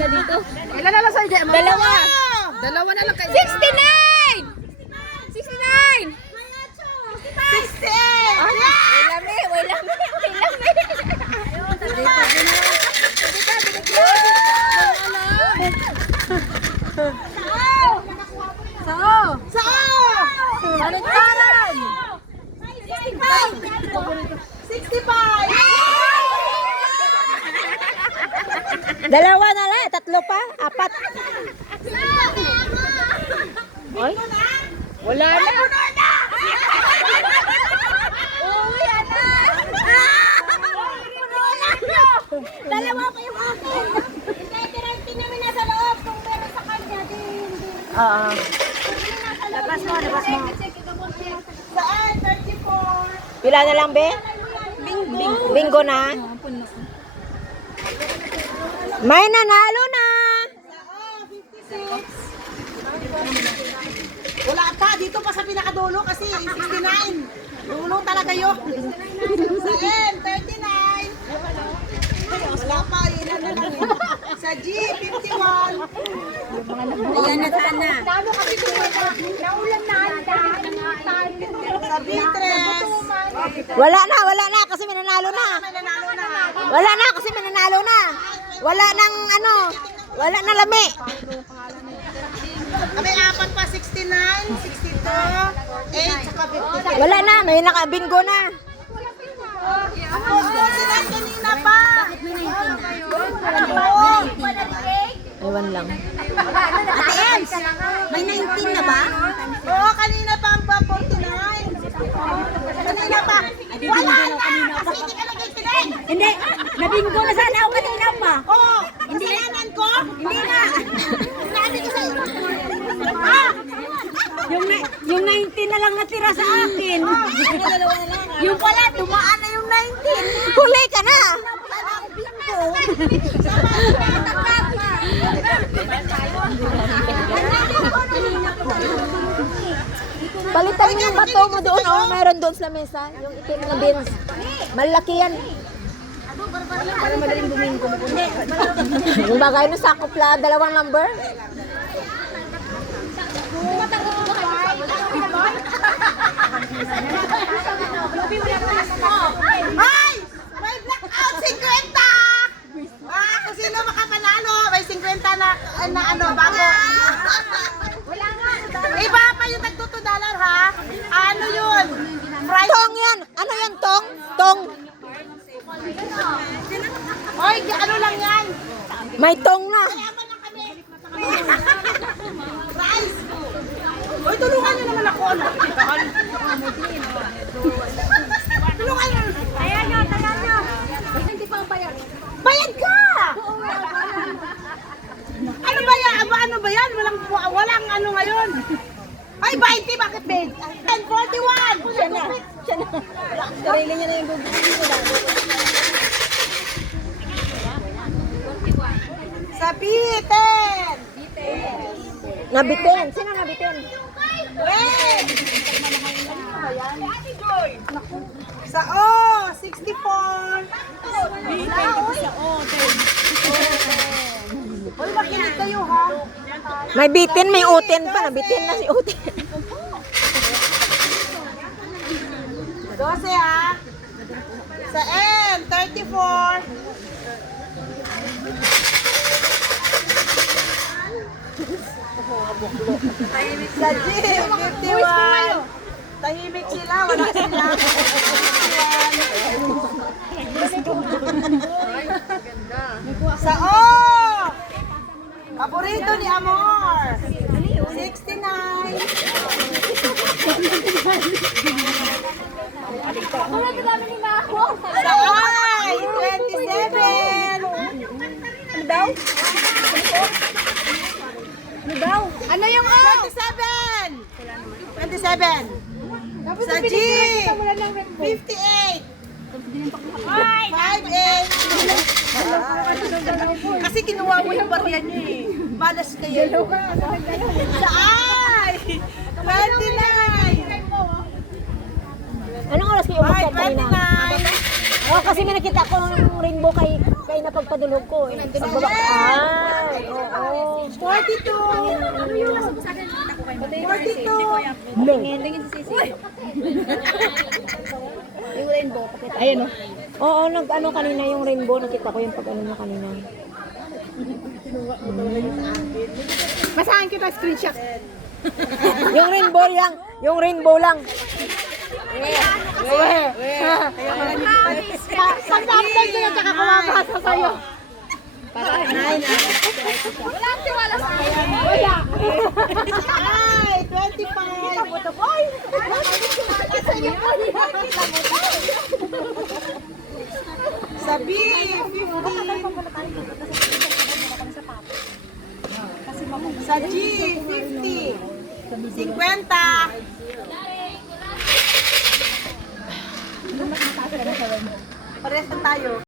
pala dito. Ilan na lang sa ide mo? Dalawa. Dalawa na lang kayo. 69! 69! 60! Wait lang. Baliktaran! 65! Dalawa na lang, tatlo pa, apat. Oy? Wala na. Uy, anak! Dalawa pa yung akin. Hindi, direkti namin nasa loob. Kung meron sa kanya, hindi. Oo. Labas mo. Saan? 34! Pila na lang, be? Bingo na. May nanalo na. Wala pa, dito pa sa pinakadulo kasi 69. Dulo talaga yun. Sa N, 39. Wala pa, ilan na lang eh. Sa G, 51. Ayan na sana. Naulan na. Sa B, 3. Wala na kasi may nanalo na. May nanalo na. Wala na kasi may nanalo na. Wala nang ano, wala na lami. Kami apat pa, 69, 62, 8, saka 55. Wala na, may nakabingo na. Ako, sila kanina pa. Ewan lang. May 19 na ba? Oo, kanina pa ang 49. Kanina pa. Wala na, kasi hindi ka nag-explain. Hindi. Nabinggo na sana ako kanina pa. Oo, kasalanan ko. Hindi na. Sabi ko sa'yo. Yung 19 na lang natira sa akin. Yung pala, tumaan na yung 19. Huli ka na. Palitan mo yung bato mo doon. Oh, mayroon doon sa mesa. Yung itim na beans. Malaki yan. Yung bagay no sakop la, dalawang number. Ay! May blackout 50! Kung sino makapanalo, may 50 na ano, bago. Iba pa yung $2 ha? Ano yun? Price. Tong yan. Ano yan, tong? Tong. Oy, ano lang yan? May tong na. Yaman lang kami. Price. Oy, tulungan nyo naman ako. Tulungan nyo. Ayan nyo. Hindi pa ang bayar. Bayad ka! Ano ba yan? Ano ba yan? Walang ano ngayon. Ay, 20, bakit babe? 1041! Siya na. Sarili niya na yung bubili nila. Sa B10! Nabitin. Sino nabitin? Wait! Sa O, 64. Uy, makinig kayo ha. May bitin, may utin pa. Nabitin na si utin. 12 ha. Sa N, 34. Sa G, 51. Tahimik sila, wala sila. Sa O, paborito ni Amor. 69. Sa I, 27. Ano daw? Ano daw? Ano yung O? 27. 27. Sa G, 58. 58. Kasi kinuha mo yung barya niya eh. Malas kayo. Sa I, 29. Anong oras kayo Ay, umakyat kanina? 29. Oh, kasi may nakita ko ng rainbow kay kayo na pagpadulog ko eh. Pagbaba. Ay, oo. 42. 42. Tingin si Sisi. Yung rainbow, pakita. Ayan o. Oo, nag-ano kanina yung rainbow. Nakita ko yung pag-ano niya kanina. Basahan kita screenshot. Yung rainbow lang. Yung rainbow lang. Pag-upload ko na tsaka kumabasa sa'yo. Ay, 25. What the boy? Sabi, 50. Sa G, 50. 50. Parehas na tayo.